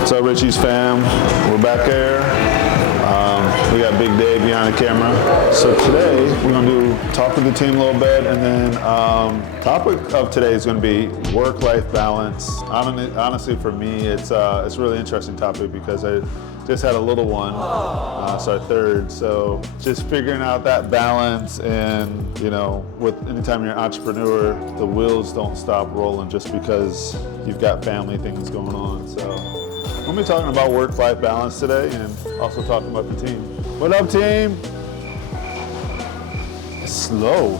What's up, Richie's fam? We're back there. We got Big Dave behind the camera. So today we're gonna do talk with the team a little bit, and then topic of today is gonna be work-life balance. Honestly, for me, it's a really interesting topic because I just had a little one, it's our third. So just figuring out that balance, and with anytime you're an entrepreneur, the wheels don't stop rolling just because you've got family things going on. So we'll be talking about work-life balance today, and also talking about the team. What up, team? Slow.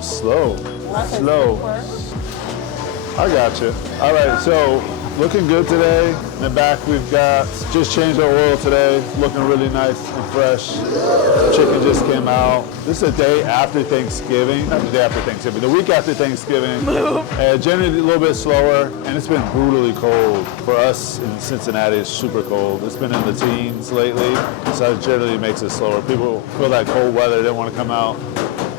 I got you. All right, so looking good today. In the back, we've got just changed our oil today, looking really nice and fresh. Chicken just came out. This is a day after Thanksgiving, not the day after Thanksgiving, the week after Thanksgiving. Generally a little bit slower, and it's been brutally cold. For us in Cincinnati, it's super cold. It's been in the teens lately, so it generally makes it slower. People feel that cold weather, they don't want to come out.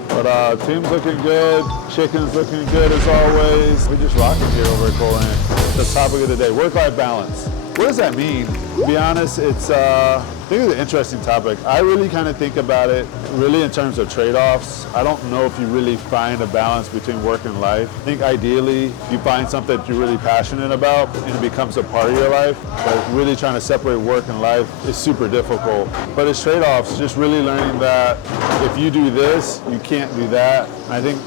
But team's looking good, chicken's looking good as always. We're just rocking here over at Cole Ranch. The topic of the day, work-life balance. What does that mean? To be honest, I think it's an interesting topic. I really kind of think about it really in terms of trade-offs. I don't know if you really find a balance between work and life. I think ideally you find something that you're really passionate about and it becomes a part of your life, but really trying to separate work and life is super difficult. But it's trade-offs, just really learning that if you do this, you can't do that. I think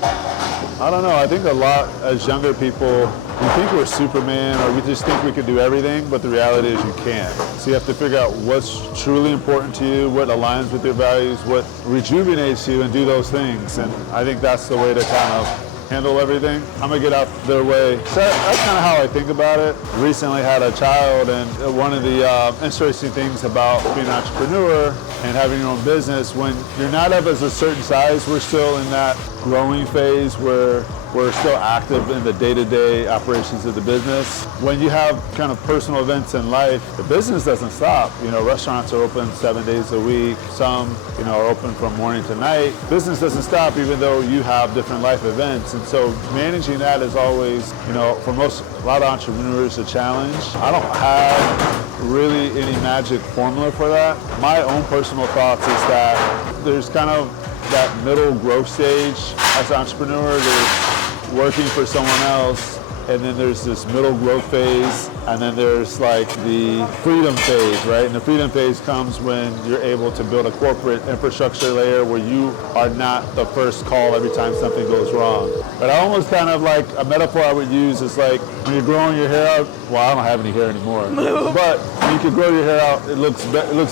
a lot as younger people, we think we're Superman, or we just think we can do everything, but the reality is you can't. So you have to figure out what's truly important to you, what aligns with your values, what rejuvenates you, and do those things. And I think that's the way to kind of handle everything. I'm gonna get out their way. So that's kind of how I think about it. Recently had a child, and one of the interesting things about being an entrepreneur and having your own business, when you're not up as a certain size, we're still in that growing phase where we're still active in the day-to-day operations of the business. When you have kind of personal events in life, the business doesn't stop. Restaurants are open 7 days a week. Some, are open from morning to night. Business doesn't stop even though you have different life events. And so managing that is always, for a lot of entrepreneurs, a challenge. I don't have really any magic formula for that. My own personal thoughts is that there's kind of that middle growth stage as an entrepreneur. There's working for someone else, and then there's this middle growth phase, and then there's like the freedom phase, right? And the freedom phase comes when you're able to build a corporate infrastructure layer where you are not the first call every time something goes wrong. But I almost kind of like a metaphor I would use is like when you're growing your hair out. Well, I don't have any hair anymore, but you can grow your hair out. It looks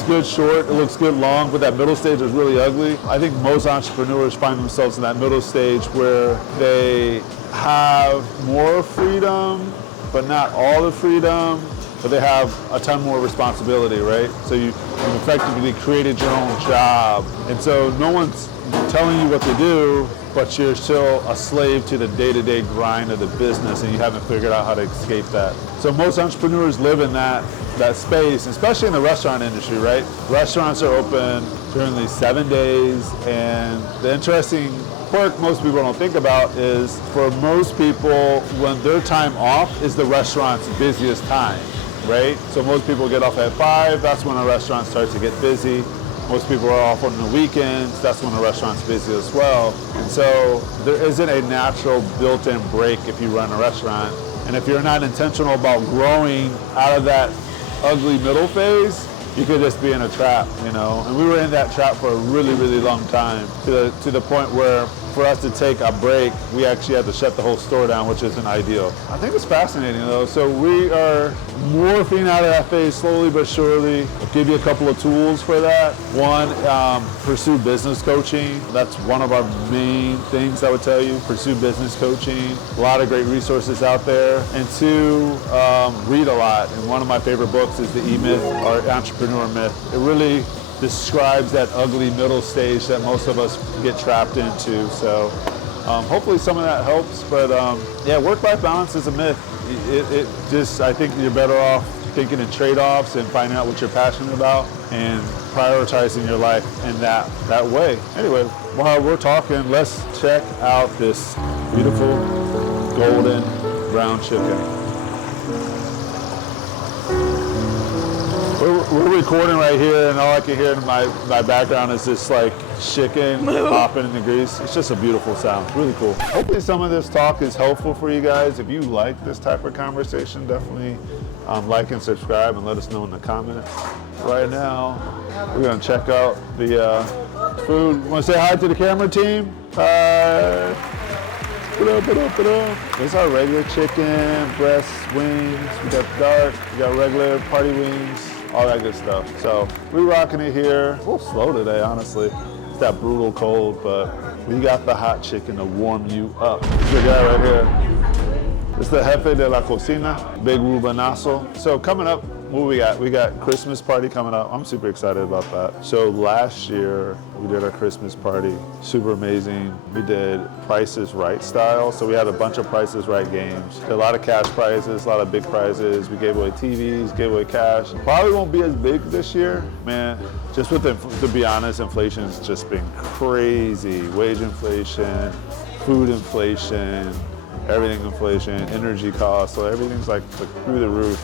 good short, it looks good long, but that middle stage is really ugly. I think most entrepreneurs find themselves in that middle stage where they have more freedom, but not all the freedom, but they have a ton more responsibility, right? So you effectively created your own job. And so no one's telling you what to do, but you're still a slave to the day-to-day grind of the business, and you haven't figured out how to escape that. So most entrepreneurs live in that space, especially in the restaurant industry, right? Restaurants are open during these 7 days, and the interesting quirk most people don't think about is for most people, when their time off is the restaurant's busiest time, right? So most people get off at 5, that's when a restaurant starts to get busy. Most people are off on the weekends, that's when the restaurant's busy as well. And so there isn't a natural built-in break if you run a restaurant. And if you're not intentional about growing out of that ugly middle phase, you could just be in a trap, And we were in that trap for a really, really long time, to the point where for us to take a break, we actually had to shut the whole store down, which isn't ideal. I think it's fascinating though. So we are morphing out of that phase slowly but surely. I'll give you a couple of tools for that. One, pursue business coaching. That's one of our main things I would tell you. Pursue business coaching. A lot of great resources out there. And two, read a lot. And one of my favorite books is The E-Myth, or Entrepreneur Myth. It really describes that ugly middle stage that most of us get trapped into. So hopefully some of that helps. But yeah, work-life balance is a myth. I think you're better off thinking in trade-offs and finding out what you're passionate about and prioritizing your life in that way. Anyway, while we're talking, let's check out this beautiful golden brown chicken. We're recording right here, and all I can hear in my background is this like chicken popping in the grease. It's just a beautiful sound, really cool. Hopefully some of this talk is helpful for you guys. If you like this type of conversation, definitely like and subscribe and let us know in the comments. Right now, we're gonna check out the food. Want to say hi to the camera team? Hi. This is our regular chicken, breast, wings. We got dark, we got regular party wings, all that good stuff. So we're rocking it here. A little slow today, honestly. It's that brutal cold, but we got the hot chicken to warm you up. This is the guy right here. This is the Jefe de la Cocina, Big Rubanazo. So coming up, what we got? We got Christmas party coming up. I'm super excited about that. So last year, we did our Christmas party. Super amazing. We did Price is Right style. So we had a bunch of Price is Right games. Did a lot of cash prizes, a lot of big prizes. We gave away TVs, gave away cash. Probably won't be as big this year. Man, just with, to be honest, inflation's just been crazy. Wage inflation, food inflation, everything inflation, energy costs, so everything's like through the roof.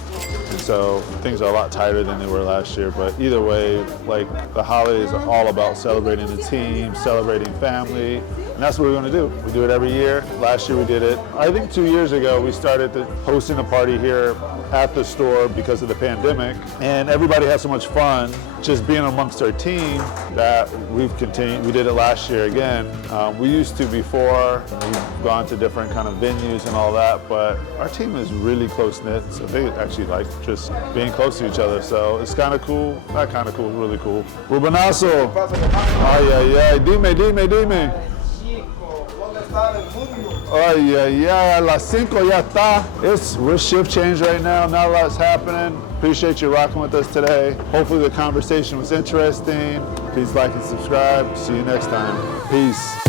And so things are a lot tighter than they were last year. But either way, like the holidays are all about celebrating the team, celebrating family. And that's what we're gonna do. We do it every year. Last year we did it. I think 2 years ago we started hosting a party here at the store because of the pandemic. And everybody had so much fun just being amongst our team that we've continued. We did it last year again. We used to before. We've gone to different kind of venues and all that, but our team is really close knit. So they actually like just being close to each other. So it's kind of cool. Not kind of cool, really cool. Rubanazo. Ay, ay, ay. Dime. Ay, ay, ay, a las 5 ya está. We're shift change right now, not a lot's happening. Appreciate you rocking with us today. Hopefully the conversation was interesting. Please like and subscribe. See you next time. Peace.